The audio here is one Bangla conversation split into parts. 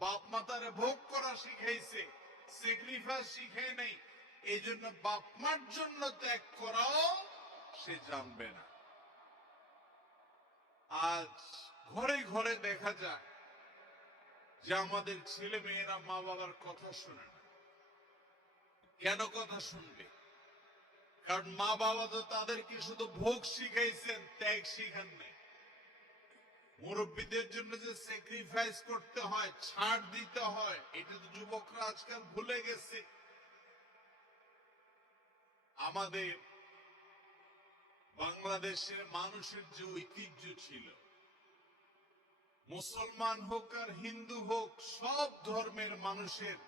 বাপ মাতারে ভোগ করা শিখাইছে স্যাক্রিফাইস শিখাই নাই। এই জন্য বাপ মার জন্য ত্যাগ করাও সে জানবে না। আজ ঘরে ঘরে দেখা যায় যে আমাদের ছেলে মেয়েরা মা বাবার কথা শোনে না। কেন কথা শুনবে? কারণ মা বাবা তো তাদেরকে শুধু ভোগ শিখাইছেন, ত্যাগ শিখান নাই। মুরব্বীদের জন্য যে স্যাক্রিফাইস করতে হয়, ছাড় দিতে হয়, এটা তো যুবকরা আজকাল ভুলে গেছে। আমাদের বাংলাদেশের মানুষের যে ঐতিহ্য ছিল, মুসলমান হোক আর হিন্দু হোক, সব ধর্মের মানুষের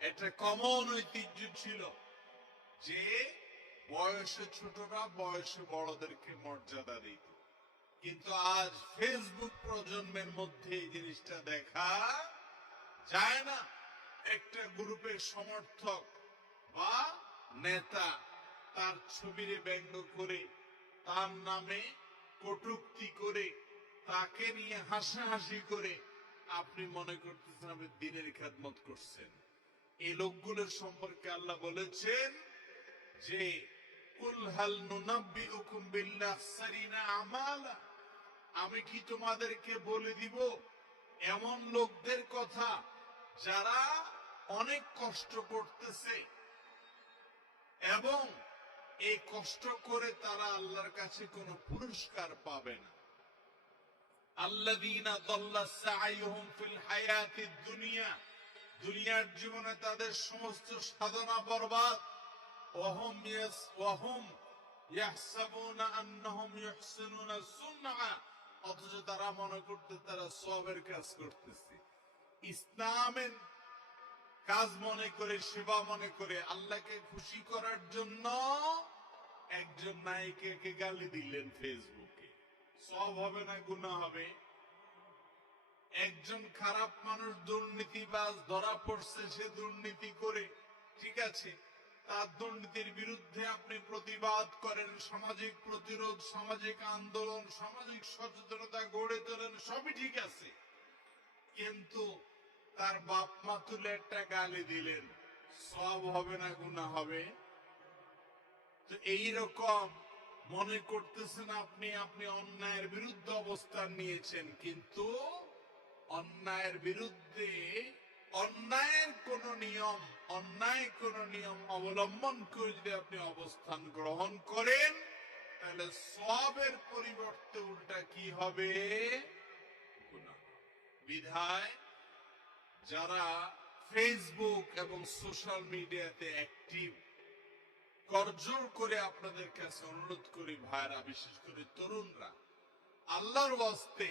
একটা কমন ঐতিহ্য ছিল যে বয়সে ছোটরা বয়সে বড়দেরকে মর্যাদা দিত। কিন্তু আজ ফেসবুক প্রজন্মের মধ্যে এই জিনিসটা দেখা যায় না। একটা গ্রুপের সমর্থক বা নেতা তার ছবিরে ব্যঙ্গ করে, তার নামে কটুক্তি করে, তাকে নিয়ে হাসাহাসি করে আপনি মনে করতেছেন আপনি দিনের খেদমত করছেন। এই লোকগুলোর সম্পর্কে আল্লাহ বলেছেন যে, কুল হাল হুকুম বিল্লাহ সারিনা আমালা? আমি কি তোমাদেরকে বলে দিব, এমন লোকদের কথা যারা অনেক কষ্ট করতেছে এবং এই কষ্ট করে তারা আল্লাহর কাছে কোনো পুরস্কার পাবে না। দুনিয়ার জীবনে তাদের সমস্ত সাধনা বরবাদ। ওহম ইয়াস, ওহম অথচ তারা মনে করতে, তারা সবের কাজ করতেছে। ইসলামের কাজ মনে করে, সেবা মনে করে, আল্লাহকে খুশি করার জন্য একজন নায়িকাকে গালি দিলেন ফেসবুকে। সব হবে না গুণা হবে। একজন খারাপ মানুষ দুর্নীতিবাজ ধরা পড়ছে, সে দুর্নীতি করে। ঠিক আছে তার দুর্নীতির বিরুদ্ধে আপনি প্রতিবাদ করেন, সামাজিক প্রতিরোধ, সামাজিক আন্দোলন, সামাজিক সচেতনতা গড়ে তোলেন, সবই ঠিক আছে। কিন্তু তার বাপ মা তুলে একটা গালি দিলেন। সব হবে না গুণা হবে। তো এই রকম মনে করতেছেন আপনি আপনি অন্যায়ের বিরুদ্ধে অবস্থান নিয়েছেন, কিন্তু অন্যায়ের বিরুদ্ধে অন্যায়ের কোন নিয়ম, অন্যায় কোন নিয়ম অবলম্বন করে যদি আপনি অবস্থান গ্রহণ করেন, তাহলে সবের পরিবর্তে উল্টা কি হবে? বিধায় যারা ফেসবুক এবং সোশ্যাল মিডিয়াতে অ্যাক্টিভ করজোর করে আপনাদের কাছে অনুরোধ করি ভাইরা বিশেষ করে তরুণরা, আল্লাহর ওয়াস্তে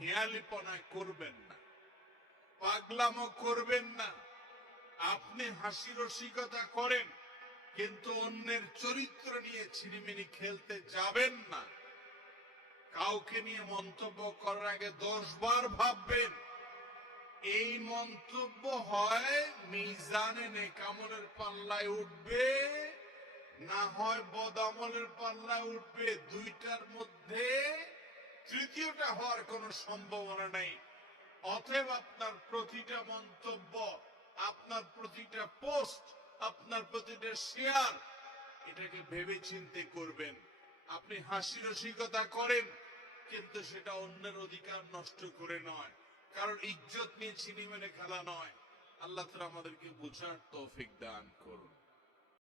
হেয়ালিপনায় করবেন না। পাগলামো করবেন না। আপনি হাসি রসিকতা করেন, কিন্তু অন্যের চরিত্র নিয়ে ছিনিমিনি খেলতে যাবেন না। কাউকে নিয়ে মন্তব্য করার আগে দশ বার ভাববেন, এই মন্তব্য হয় মিজানে নেকামলের পাল্লায় উঠবে, না হয় বদামলের পাল্লায় উঠবে। দুইটার মধ্যে তৃতীয়টা হওয়ার কোনো সম্ভাবনা নেই। অতএব আপনার প্রতিটা মন্তব্য, আপনার প্রতিটা পোস্ট, আপনার প্রতিটা শেয়ার, এটাকে ভেবে চিন্তে করবেন। আপনি হাসি রসিকতা করেন, কিন্তু সেটা অন্যের অধিকার নষ্ট করে নয়। কারণ ইজ্জত নিয়ে ছিনি মেনে খেলা নয়। আল্লাহ তালা আমাদেরকে বোঝার তৌফিক দান করুন।